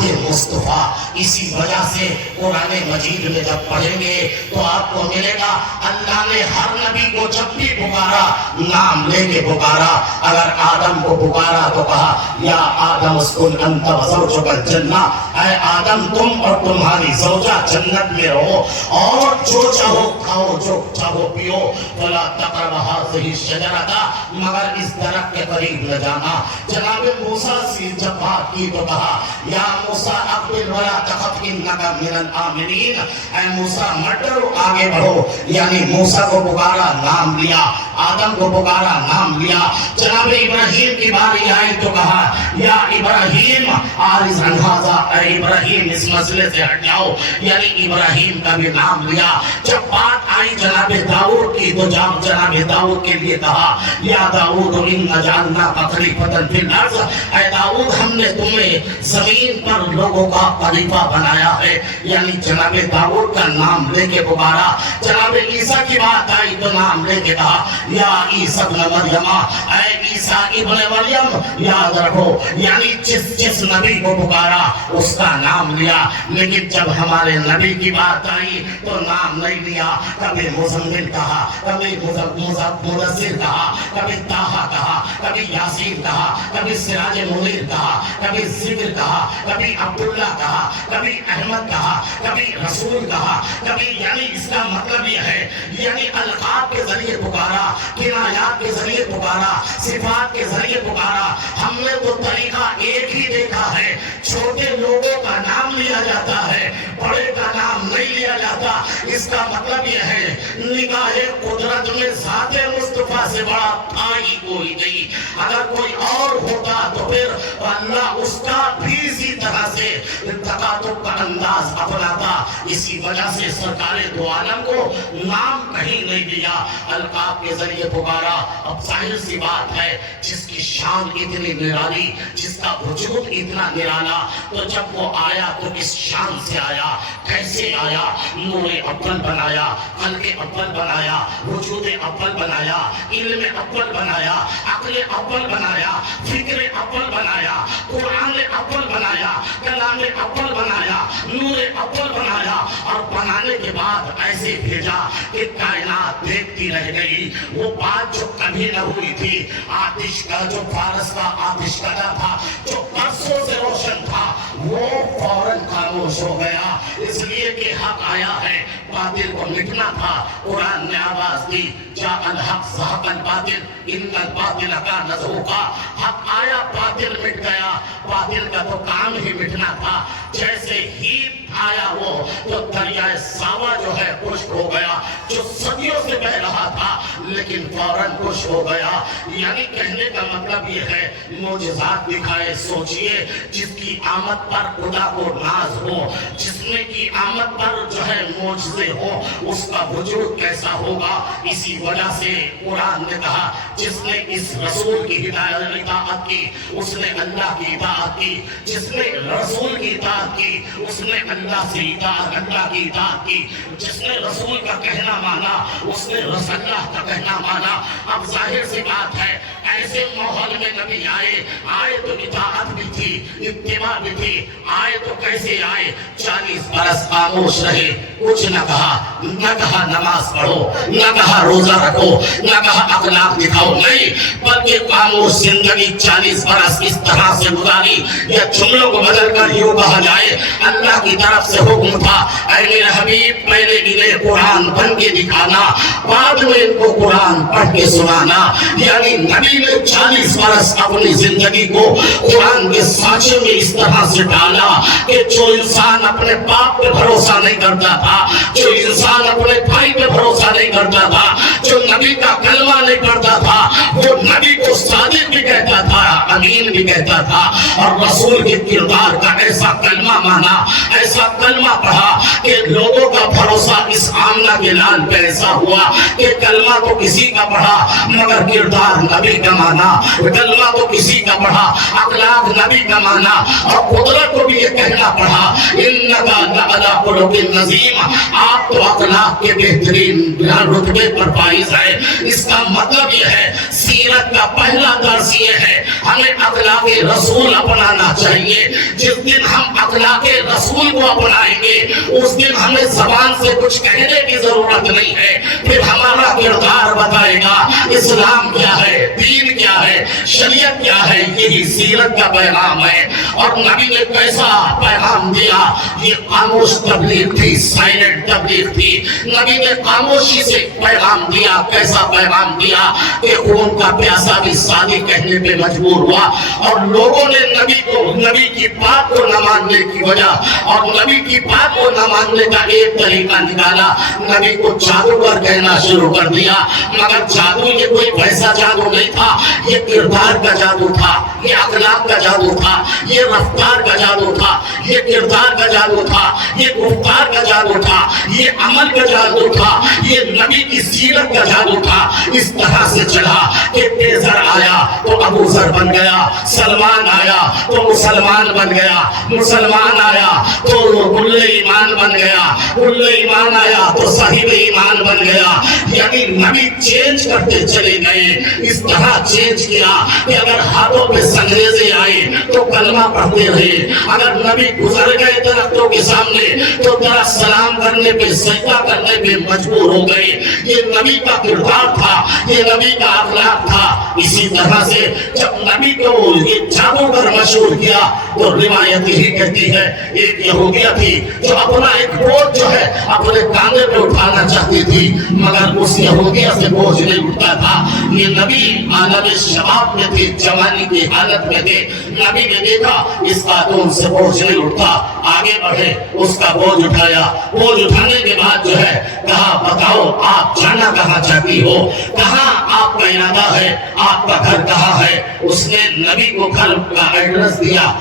نعت مصطفیٰ. اسی وجہ سے قرآن مجید میں جب پڑھیں گے تو آپ کو ملے گا اللہ نے ہر نبی کو جب بھی پکارا نام لے کے پکارا. اگر آدم کو پکارا تو کہا یا آدم اسکن انت وزوجک الجنہ، اے آدم تم اور تمہاری زوجہ جنت میں رہو اور جو چاہو کھاؤ جو چاہو پیو. فلا تقرب هذه الشجرة، مگر اس درخت کے قریب نہ جانا. جناب موسیٰ سے جب بات کی تو کہا یا موسیٰ اقبل ولا تخف انک من الآمنین، اے موسیٰ مت ڈرو آگے بڑھو. یعنی موسیٰ کو پکارا نام لیا، آدم کو پکارا نام لیا. جناب ابراہیم کی باری آئی تو کہا یا ابراہیم عارض عن ھذا، اے ابراہیم اس مسئلے سے ہٹ جاؤ. یعنی ابراہیم کا بھی نام لیا. جب بات آئی جناب داؤد کی تو جناب داؤد کے لیے کہا یا داؤد انا جعلناک خلیفۃ فی الارض، اے داؤد ہم نے تمہیں زمین پر لوگوں کا خلیفہ بنایا ہے. یعنی جناب داؤد کا نام لے کے پکارا. جناب عیسیٰ کی بات آئی تو نام لے کے کہا یا عیسیٰ ابن مریم، اے عیسیٰ ابن مریم. یاد رکھو یعنی جس نبی کو پکارا اس کا نام لیا. لیکن جب ہمارے نبی کی بات آئی تو نام نہیں لیا. کبھی مزمل کہا، کبھی مدثر کہا، کبھی طٰہٰ کہا، کبھی یاسین کہا، کبھی سراج منیر کہا، کبھی ذکر کہا، کبھی عبداللہ کہا، کبھی احمد کہا، کبھی رسول کہا، کبھی یعنی اس کا مطلب یہ ہے یعنی القاب کے ذریعے پکارا، کنایات کے ذریعے پکارا، صفات کے ذریعے پکارا. ہم نے تو طریقہ ایک ہی دیکھا ہے، چھوٹے لوگوں کا نام لیا جاتا ہے، بڑے کا نام نہیں لیا جاتا. اس کا مطلب یہ ہے نگاہ قدرت میں ذات مصطفیٰ سے بڑا تھا ہی کوئی نہیں. اگر کوئی اور ہوتا تو پھر اللہ اس کا بھی اسی طرح سے تقاطب کا انداز اپناتا. اسی وجہ سے سرکار دو عالم کو نام کہیں نہیں دیا، القاب کے ذریعے پکارا. اب ظاہر سی بات ہے جس کی شان اتنی نرالی، جس کا وجود اتنا نرالا، تو جب وہ آیا تو کس شان سے آیا، کیسے آیا؟ نور اول بنایا، خلق اول بنایا، وجود اول بنایا، علم اول بنایا، عقل اول بنایا، فکر اول بنایا، قرآن اول بنایا، کلام اول بنایا، نور اول بنایا. اور بنانے کے بعد ایسے بھیجا کہ کائنات دیکھتی رہ گئی. وہ بات جو کبھی نہ ہوئی تھی، آتش کا جو فارس کا آتش کدا تھا، جو برسوں سے روشن تھا، وہ فوراً خاموش ہو گیا. اس لیے کہ حق آیا ہے، باطل کو مٹنا تھا. قرآن نے آواز دی جاء الحق زهق الباطل ان الباطل کان زهوقا. حق آیا باطل مٹ گیا. باطل کا تو کام ہی مٹنا تھا. جیسے ہی آیا وہ تو دریائے ساوا جو ہے خشک ہو گیا، جو صدیوں سے بہ رہا تھا لیکن فوراً خشک ہو گیا. یعنی کہنے کا مطلب یہ ہے معجزات دکھائے. سوچئے جس کی آمد پر خدا کو ناز ہو، جس نے کی آمد پر جو ہے معجزے ہو، اس کا وجود کیسا ہوگا. اسی وجہ سے قرآن نے کہا جس نے اس رسول کی اطاعت کی اس نے اللہ کی اطاعت کی، جس نے رسول کی اطاعت کی اس نے اللہ سے اللہ کی اطاعت کی، جس نے رسول کا کہنا مانا اس نے رسول اللہ کا کہنا مانا. اب ظاہر سی بات ہے ایسے ماحول میں نبی آئے تو اطاعت بھی تھی، اتباع بھی تھی. آئے تو کیسے آئے؟ 40 برس خاموش رہے، کچھ نہ کہا نماز پڑھو، نہ کہا روزہ رکھو، نہ کہا اخلاق دکھاؤ، نہیں، بلکہ خاموش زندگی 40 برس اس طرح سے گزاری. یا جملوں کو بدل کر یوں کہا جائے اللہ کی طرف سے حکم تھا اے میرے حبیب پہلے انہیں قرآن بن کے دکھانا، بعد میں ان کو قرآن پڑھ کے سنانا. یعنی نبی نے 40 برس اپنی زندگی کو قرآن کے سانچے میں اس طرح سے ڈالا کہ جو انسان اپنے باپ پہ بھروسہ نہیں کرتا تھا، جو انسان اپنے بھائی پہ بھروسہ نہیں کرتا تھا، جو نبی کا کلمہ نہیں پڑھتا تھا، وہ نبی کو صادق بھی کہتا تھا، امین بھی کہتا تھا. اور رسول کے کردار کا ایسا کلمہ مانا، ایسا کلمہ پڑھا کہ لوگوں کا بھروسہ اس آمنہ کے لال پہ ایسا ہوا کہ کلمہ تو کسی کا پڑھا مگر کردار نبی کا مانا، کلمہ تو کسی کا پڑھا، اخلاق نبی کا مانا، اور قدرت کو بھی یہ کہنا پڑا انکا لعلی خلق عظیم، آپ تو اخلاق کے بہترین رتبے پر فائز ہے۔ اس کا مطلب یہ ہے سیرت کا پہلا درس یہ ہے ہمیں اخلاق رسول اپنانا چاہیے۔ جس دن ہم اخلاق رسول کو اپنائیں گے اس دن ہمیں زبان سے کچھ کہنے کی ضرورت نہیں ہے، پھر ہمارا کردار بتائے گا اسلام کیا ہے، دین کیا ہے، شریعت کیا ہے۔ یہی سیرت کا پیغام ہے۔ اور نبی نے کیسا پیغام دیا، یہ خاموش تبلیغ تھی، سائلنٹ تبلیغ تھی۔ نبی نے خاموشی سے پیغام دیا۔ کیسا پیغام دیا کہ خون کا پیاسا بھی سادی کہنے پہ مجبور ہوا، اور لوگوں نے نبی کی بات کو نہ ماننے کی وجہ اور نبی کی بات کو نہ ماننے کا ایک طریقہ نکالا، نبی کو جادوگر کہنا شروع کر دیا۔ مگر جادو یہ کوئی ویسا جادو نہیں تھا، یہ کردار کا جادو تھا، یہ اخلاق کا جادو تھا، یہ رفتار کا جادو تھا، یہ کردار کا جادو تھا، یہ گفتار کا جادو تھا، یہ عمل کا جادو تھا، یہ نبی کی سیرت کا جادو تھا۔ اس طرح سے چلا کہ تیزر آیا تو ابو ذر بن گیا، سلمان آیا تو مسلمان بن گیا، مسلمان آیا تو کل ایمان بن گیا، کل ایمان آیا تو صاحب ایمان بن گیا۔ یعنی نبی چینج کرتے چلے گئے۔ اس طرح چینج کیا کہ اگر ہاتھوں پہ سنگریزے آئے تو کلمہ پڑھتے رہے، اگر نبی گزر گئے درختوں کے سامنے تو ذرا سلام کرنے پہ سجدہ کرنے پہ مجبور ہو گئے۔ یہ نبی کا کردار تھا، یہ نبی کا اخلاق تھا۔ اسی طرح سے جب نبی کو یہ جادوگر مشہور کیا تو روایت یہی کہتی ہے ایک یہودیہ تھی جو اپنا ایک بوجھ جو ہے اپنے کاندھے پہ اٹھانا چاہتی تھی، مگر اس یہودیہ سے بوجھ نہیں اٹھتا تھا۔ یہ نبی عالم شباب میں تھے، جوانی کی حالت میں تھے۔ نبی نے دیکھا اس خاتون سے بوجھ نہیں اٹھتا، آگے بڑھے، اس کا بوجھ اٹھایا۔ بوجھ اٹھانے کے بعد جو ہے کہا بتاؤ آپ جانا کہاں چاہتی ہو، کہاں آپ کا ارادہ ہے، آپ کا گھر کہاں ہے۔ اس نے نبی کو گھر کا ایڈریس دیا،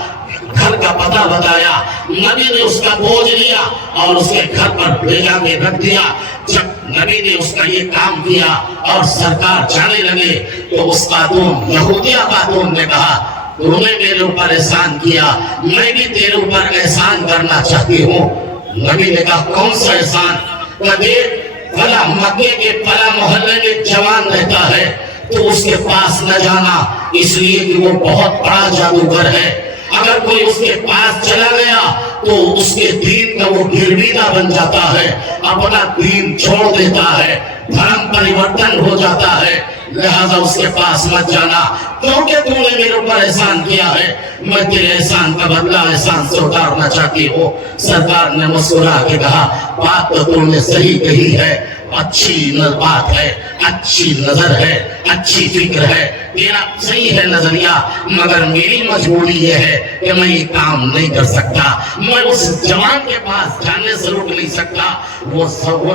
گھر کا پتہ بتایا۔ نبی نے اس کا بوجھ لیا اور اس کے گھر پر لے جا کے رکھ دیا۔ جب نبی نے اس کا یہ کام کیا اور سرکار جانے لگے تو اس خاتون، یہودیہ خاتون نے کہا تو نے میرے اوپر احسان کیا، میں بھی تیرے اوپر احسان کرنا چاہتی ہوں۔ نبی نے کہا کون سا احسان؟ فلاں مکے کے فلاں محلے میں جوان رہتا ہے تو اس کے پاس نہ جانا، اس لیے کہ وہ بہت بڑا جادوگر ہے۔ اگر کوئی اس کے پاس چلا گیا تو اس کے دین کا وہ گرویدہ بن جاتا ہے، اپنا دین چھوڑ دیتا ہے، دھرم پریورتن ہو جاتا ہے، لہذا اس کے پاس مت جانا، کیونکہ تو نے میرے اوپر احسان کیا ہے، میں تیرے احسان کا بدلہ احسان سے اتارنا چاہتی ہوں۔ سرکار نے مسکرا کے کہا بات تو تم نے صحیح کہی ہے، اچھی بات ہے، اچھی نظر ہے، اچھی فکر ہے، تیرا صحیح ہے نظریہ، مگر میری مجبوری یہ ہے کہ میں یہ کام نہیں کر سکتا، میں اس جوان کے پاس جانے سے رک نہیں سکتا۔ وہ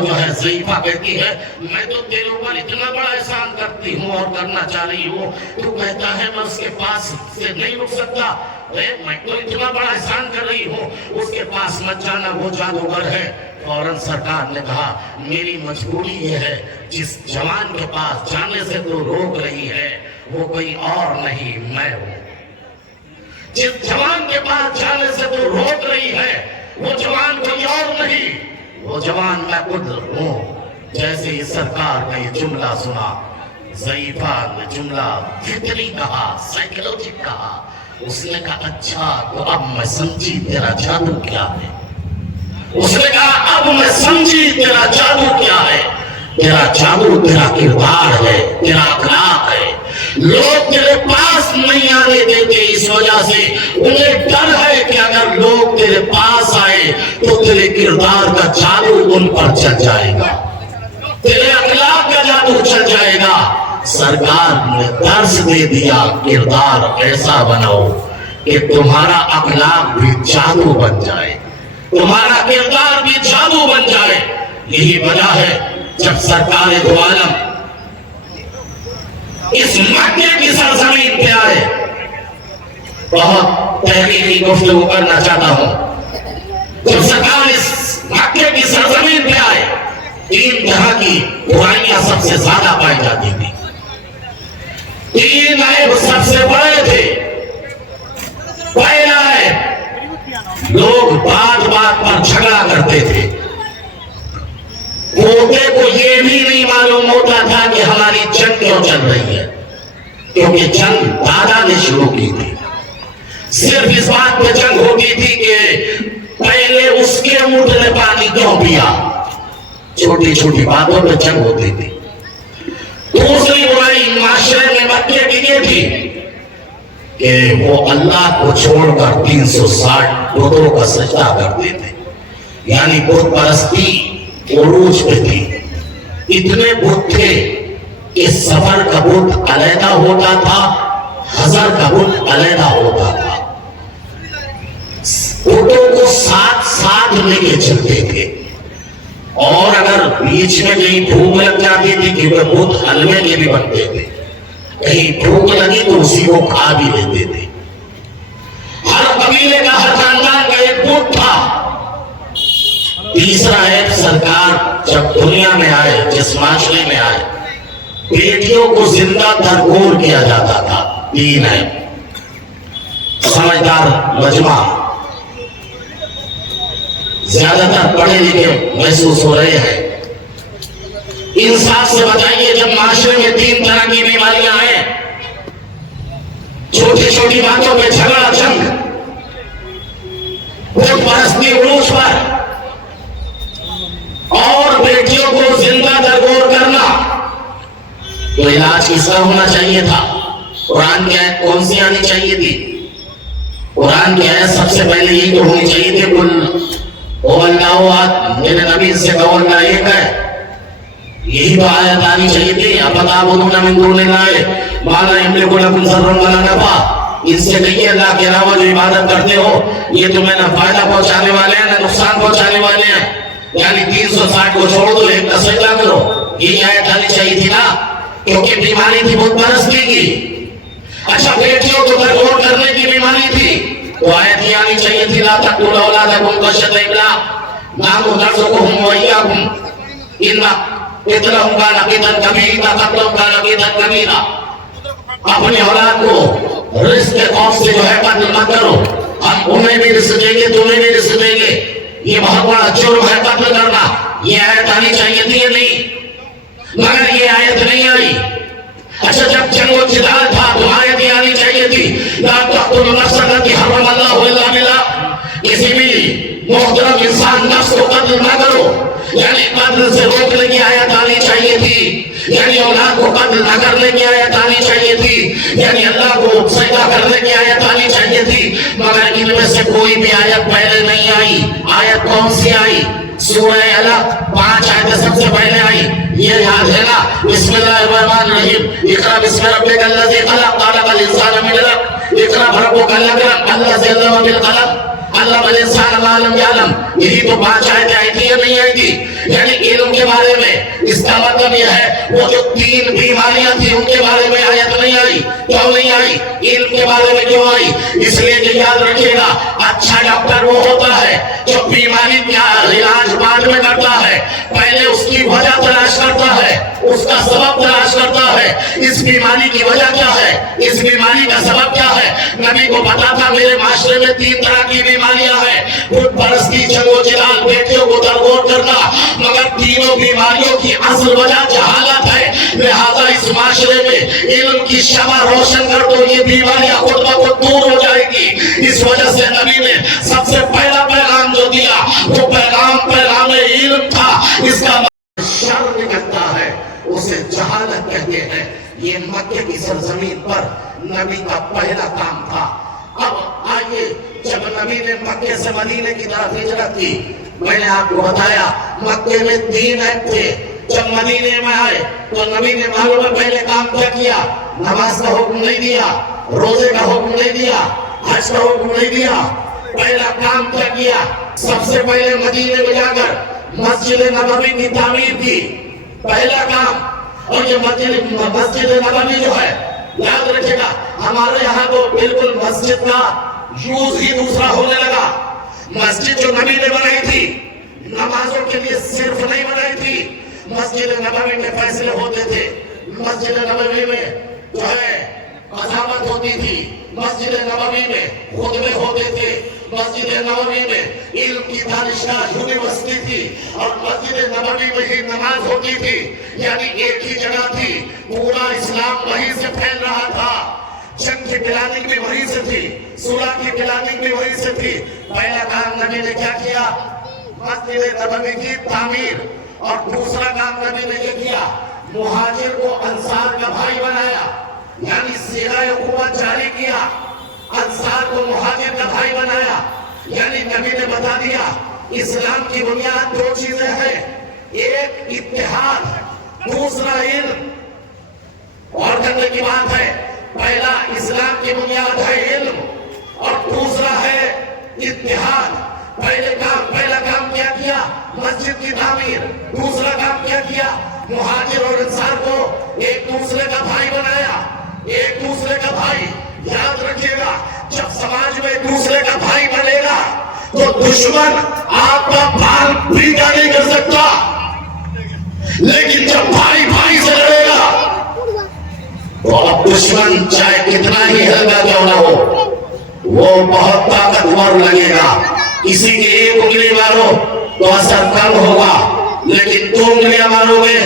جو ہے ضعیفہ کہتی ہے میں تو تیرے اوپر اتنا بڑا احسان کرتی ہوں اور کرنا چاہ رہی ہوں، تو کہتا ہے میں اس کے پاس سے نہیں رک سکتا، میں تو اتنا بڑا احسان کر رہی ہوں، اس کے پاس مت جانا، وہ جادوگر ہے۔ فوراً سرکار نے کہا میری مجبوری یہ ہے، جس جوان کے پاس جانے سے تو روک رہی ہے وہ کوئی اور نہیں، میں ہوں۔ جس جوان کے پاس جانے سے تو روک رہی ہے وہ جوان کوئی اور نہیں، وہ جوان میں خود ہوں۔ جیسے ہی سرکار کا یہ جملہ سنا، ضعیفہ نے جملہ فطری کہا، سائیکلوجک کہا، اس نے کہا اچھا تو اب میں سمجھی تیرا جادو کیا ہے۔ اس نے کہا اب میں سمجھی تیرا جادو کیا ہے، تیرا جادو تیرا کردار ہے، تیرا اخلاق ہے۔ لوگ تیرے پاس نہیں آنے دیتے اس وجہ سے انہیں ڈر ہے کہ اگر لوگ تیرے پاس آئے تو تیرے کردار کا جادو ان پر چل جائے گا، تیرے اخلاق کا جادو چل جائے گا۔ سرکار نے درس دے دیا کردار ایسا بناؤ کہ تمہارا اخلاق بھی جادو بن جائے، تمہارا کردار بھی جادو بن جائے۔ یہی وجہ ہے جب سرکار دو عالم اس مکے کی سرزمین پہ آئے، بہت تحقیقی گفتگو کرنا چاہتا ہوں، جب سرکار اس مکے کی سرزمین پہ آئے تین طرح کی برائیاں سب سے زیادہ پائی جاتی تھی، تین عیب سب سے بڑے تھے۔ پہلا ہے लोग बात बात पर झगड़ा करते थे। पोते को ये भी नहीं मालूम होता था कि हमारी जंग क्यों चल रही है, क्योंकि जंग दादा ने शुरू की थी। सिर्फ इस बात पे जंग होती थी कि पहले उसके मुंह ने पानी क्यों पिया। छोटी छोटी बातों पे जंग होती थी। दूसरी बुराई माशरे में मक्के की ये थी कि वो अल्लाह को छोड़कर 360 बुतों का सजदा करते थे, यानी बुत परस्ती उरूज पे थी। इतने बुत थे कि सफर का बुत अलहदा होता था, हजर का बुत अलहदा होता था। बुतों को साथ साथ लेके चलते थे, और अगर बीच में कहीं भूख लग जाती थी, क्योंकि बुत हलवे के भी बनते थे, कहीं भूख लगी तो उसी को खा भी लेते थे। हर कबीले का, हर खानदान का एक बुत था। तीसरा है, सरकार जब दुनिया में आए, जिस माशरे में आए, बेटियों को जिंदा दरगोर किया जाता था। तीन है, समझदार मजमा, ज्यादातर पढ़े लिखे महसूस हो रहे हैं। इंसाफ से बताइए, जब माशरे में 3 तरह की बीमारियां हैं, छोटी छोटी बातों पे झगड़ा, जंग, बुत परस्ती उरूज पर, और बेटियों को जिंदा दरगोर करना, तो इलाज किसका होना चाहिए था? कुरान की आयत कौन सी आनी चाहिए थी? कुरान की आयत सबसे पहले यही तो होनी चाहिए थी, कुल मेरे नबी से गवर्नर एक है, यही तो आयत आनी चाहिए थी। इससे कहिए अल्लाह के अलावा जो इबादत करते हो, ये तुम्हें ना फायदा पहुंचाने वाले हैं ना नुकसान पहुंचाने वाले हैं, यानी 360 को छोड़ दो, एक का सजदा करो। ये आयत आनी चाहिए थी ना, क्योंकि बीमारी थी बुत परस्ती की। अच्छा, बेटियों को दरगोर करने की बीमारी थी, तो आयत ये आनी चाहिए थी, ला तक़तुलू औलादकुम खश्यता इमलाक़ नहनु नर्ज़ुक़ुहुम व इय्याकुम इन्ना क़ितलहुम काना क़ितन कबीरा क़त्लुहुम काना क़ितन कबीरा। अपनी औलाद को रिस्क के खौफ से जो है कत्ल मत करो, हम उन्हें भी रिस्क देंगे, तुम्हें भी रिस्क देंगे, ये बहुत बड़ा जुर्म है कत्ल करना। ये आयत आनी चाहिए थी, नहीं, मगर ये आयत नहीं आई। अच्छा, जब जंग जिदाल था तो आयत ये आनी चाहिए थी, ला तक़तुलू नफ़्सन लती हर्रमल्लाहु इल्ला बिल्हक़। किसी भी मुहतरम इंसान नफ्स को कत्ल ना करो, यानी कत्ल से रोकने की आयत आनी चाहिए थी, यानी औलाद को कत्ल न करने की आयत आनी चाहिए थी, यानी अल्लाह को सजदा करने की आयत आनी चाहिए थी, मगर इनमें से कोई भी आयत पहले नहीं आई। आयत कौन सी आई? सूरह अलaq 5 आयतें सबसे पहले आई, ये याद है ना? बिस्मिल्लाहिर्रहमानिर्रहीम, इक़रा बिस्मि रब्बिकल लज़ी खलक़, खलक़ल इंसान मिन अलक़, इक़रा बरब्बुकल अकरम, अल्लज़ी अल्लम बिल क़लम, अल्लमल इंसान मा लम यअलम। यही तो 5 आयतें आई थी या नहीं आई थी? यानी इल्म के बारे में। इसका मतलब यह है, वो जो 3 बीमारियां थी उनके बारे में आयत नहीं आई। क्यों नहीं आई? इल्म के बारे में क्यों आई? इसलिए कि याद रखिएगा, अच्छा डॉक्टर वो होता है जो बीमारी का इलाज बाद में करता है, पहले उसकी वजह तलाश करता है, उसका सबब तलाश करता है। इस बीमारी की वजह क्या है, इस बीमारी का सबब क्या है? नबी को पता था मेरे माशरे में 3 तरह की बीमारियां हैं, बुत परस्ती, जंगो-जिलाल, बेटियों को दरगोर करना, मगर तीनों बीमारियों की असल वजह जहालत है। लिहाजा इस माशरे में इल्म की शमा रोशन कर दो, ये बीमारियां खुद ब खुद दूर हो जाएगी। इस वजह से नबी ने सबसे पहला पैगाम जो दिया वो पैगाम इल्म था। इसका शर निकलता है, उसे जहालत कहते हैं। ये मक्के की सरजमीन पर नबी का पहला काम था। अब आइए, जब नबी ने मक्के से मदीने की तरफ हिजरत की, मैंने आपको बताया मक्के में 3 ऐप थे। जब मदीने में आए तो नबी ने मालूम है पहले काम क्या किया? नमाज का हुक्म नहीं दिया, रोजे का हुक्म नहीं दिया, हज का हुक्म नहीं दिया। पहला काम क्या किया? सबसे पहले मदीने में जाकर मस्जिद नबवी की तामीर की, पहला काम। और ये मस्जिद नबवी जो है, याद रखिएगा, हमारे यहाँ तो बिल्कुल मस्जिद का यूज ही दूसरा होने लगा। मस्जिद जो नबी ने बनाई थी, नमाजों के लिए सिर्फ नहीं बनाई थी, मस्जिद नबवी में फैसले होते थे, मस्जिद नबवी में जो है अज़ामत होती थी, मस्जिद नबवी में खुतबे होते थे, मस्जिद नबवी में इल्म की दानिशगाह यूनिवर्सिटी थी और मस्जिद नबवी में ही नमाज होती थी, यानी एक ही जगह थी। पूरा इस्लाम वहीं से फैल रहा था। जंग की प्लानिंग भी वहीं से थी, सुलह की प्लानिंग भी वहीं से थी। पहला काम नबी ने क्या किया? मस्जिद नबवी की तामीर। और दूसरा काम नबी ने ये किया, मुहाजिर को अंसार का भाई बनाया, यानी सीगा हुकूमत जारी किया। अंसार को मुहाजिर का भाई बनाया, यानी नबी ने बता दिया इस्लाम की बुनियाद दो चीजें हैं, एक इत्तेहाद, दूसरा इल्म। और करने की बात है, पहला इस्लाम की बुनियाद है इल्म और दूसरा है इत्तेहाद। पहला काम क्या किया? मस्जिद की तामीर। दूसरा काम क्या किया? मुहाजिर और अंसार को एक दूसरे का भाई बनाया, एक दूसरे का भाई। याद रखिएगा, जब समाज में एक दूसरे का भाई बनेगा तो दुश्मन आपका बाल पीछा नहीं कर सकता, लेकिन जब भाई भाई से लड़ेगा तो अब दुश्मन चाहे कितना ही हल्का क्यों ना हो, वो बहुत ताकतवर लगेगा। किसी की एक उंगली मारो तो असर कम होगा, लेकिन 2 उंगलियां मारोगे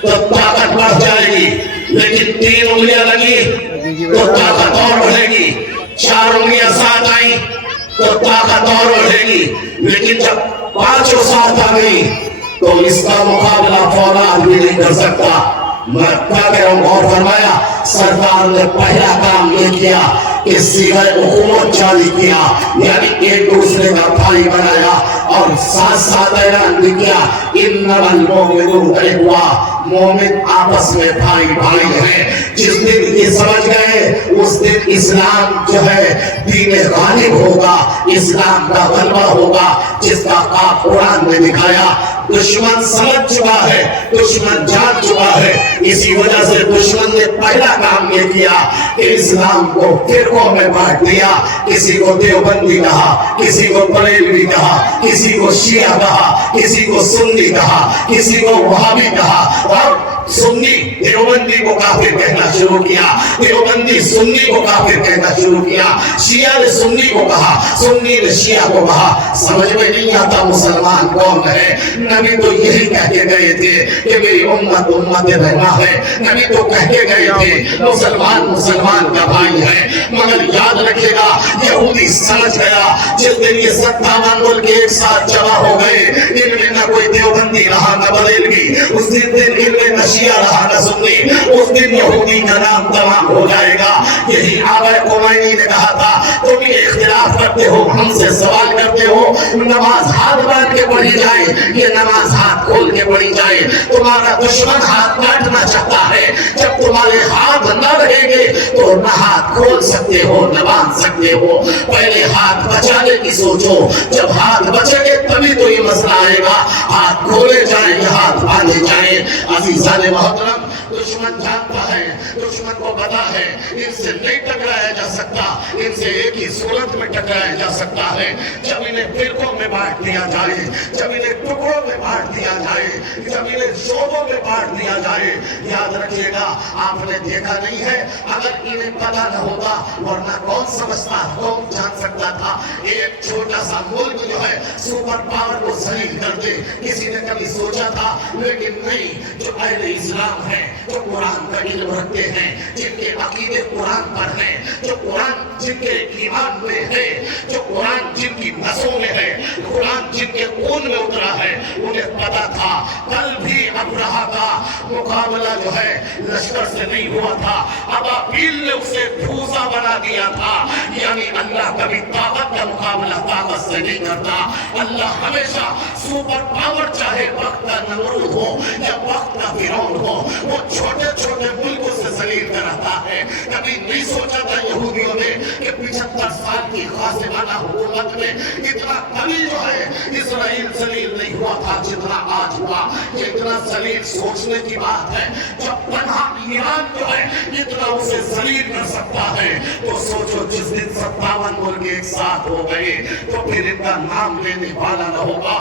तो ताकत बढ़ जाएगी, लेकिन 3 उंगलियां लगी तो ताकत और बढ़ेगी, 4 उंगलियां साथ आई तो ताकत और बढ़ेगी, लेकिन जब 5 साथ आ गई तो इसका मुकाबला फौलाद भी नहीं कर सकता। मैं क्या कह रहा हूं, और फरमाया सरकार ने पहला काम ये किया कि सीगा हुकूमत जारी किया, यानी एक दूसरे का भाई बनाया और साथ साथ ऐलान भी किया इन्नमल मोमिनून इख्वा, मोमिन आपस में भाई भाई हैं। जिस दिन ये समझ गए उस दिन इस्लाम जो है दीन गालिब होगा, इस्लाम का गलबा होगा, जिसका आप कुरान में दिखाया। दुश्मन समझ चुका है, दुश्मन जान चुका है, इसी वजह से दुश्मन ने पहला काम ये किया कि इस्लाम को फिरकों में बांट दिया। किसी को देवबंदी कहा, किसी को बरेलवी कहा, किसी को शिया कहा, किसी को सुन्नी कहा, किसी को वहाबी कहा, और सुन्नी देवबंदी को काफिर कहना शुरू किया, देवबंदी सुन्नी को काफिर कहना शुरू किया, शिया ने सुन्नी को कहा, सुन्नी ने शिया को कहा। समझ में नहीं आता मुसलमान कौन है। नबी तो यही कह के गए थे कि मेरी उम्मत उम्मत रहना है। नबी तो कह के गए थे मुसलमान मुसलमान का भाई है। मगर याद रखिएगा, यहूदी समझ गया जिस दिन ये 57 मुल्क एक साथ जमा हो गए, इनमें न कोई देवबंदी रहा न बरेलवी, उस दिन इनमें न शिया रहा न सुन्नी, उस दिन यहूदी का नाम तमाम हो जाएगा। यही आबा खुमैनी ने कहा था, तुम ये इख्तिलाफ करते हो, हमसे सवाल करते हो, नमाज हाथ बांध के पढ़ी जाए, ये नमाज हाथ खोल के पढ़ी जाए। तुम्हारा दुश्मन हाथ काटना चाहता है, जब तुम्हारे हाथ न रहेंगे तो न हाथ खोल सकते हो न बांध सकते हो। पहले हाथ बचाने की सोचो, जब हाथ बचेंगे तभी तो ये मसला आएगा। हाथ खोले जाए, हाथ बांधे जाए। अज़ीज़ान मोहतरम, दुश्मन जानता है, दुश्मन को पता है इनसे नहीं टकराया जा सकता, इनसे एक ही सूरत में टकराया जा सकता है, जब इन्हें फिरकों में बांट दिया जाए, जब इन्हें टुकड़ों में बांट दिया जाए, जब इन्हें शोबों में बांट दिया जाए। याद रखिएगा, आपने देखा नहीं है, अगर इन्हें पता न होता, वरना कौन समझता, कौन जान सकता था एक छोटा सा मुल्क जो है सुपर पावर को जलील कर दे। किसी ने कभी सोचा था? लेकिन नहीं, जो अहले इस्लाम है, जो कुरान का इल्म रखते हैं, जिनके अकीदे कुरान पर हैं, जो कुरान जिनके ईमान में है, जो कुरान जिनकी नसों में है, कुरान जिनके खून में उतरा है, उन्हें पता था कल भी अब्राहा का मुकाबला जो है लश्कर से नहीं हुआ था, अबाबील ने उसे फूसा बना दिया था। यानी अल्लाह कभी ताकत का मुकाबला ताकत से नहीं करता। अल्लाह हमेशा सुपर पावर, चाहे वक्त का नमरूद हो या वक्त का फिरौन हो, वो छोटे छोटे मुल्कों से जलील कराता है। कभी नहीं सोचा था यहूदियों ने कि 75 साल की खासिमाना हुकूमत में इतना कभी जो है इस्राइल जलील नहीं हुआ था जितना आज हुआ। ये इतना जलील सोचने की बात है। जब पन्हा ईरान जो है इतना उसे जलील कर सकता है, तो सोचो जिस दिन 57 मुल्क एक साथ हो गए तो फिर इनका नाम लेने वाला न होगा।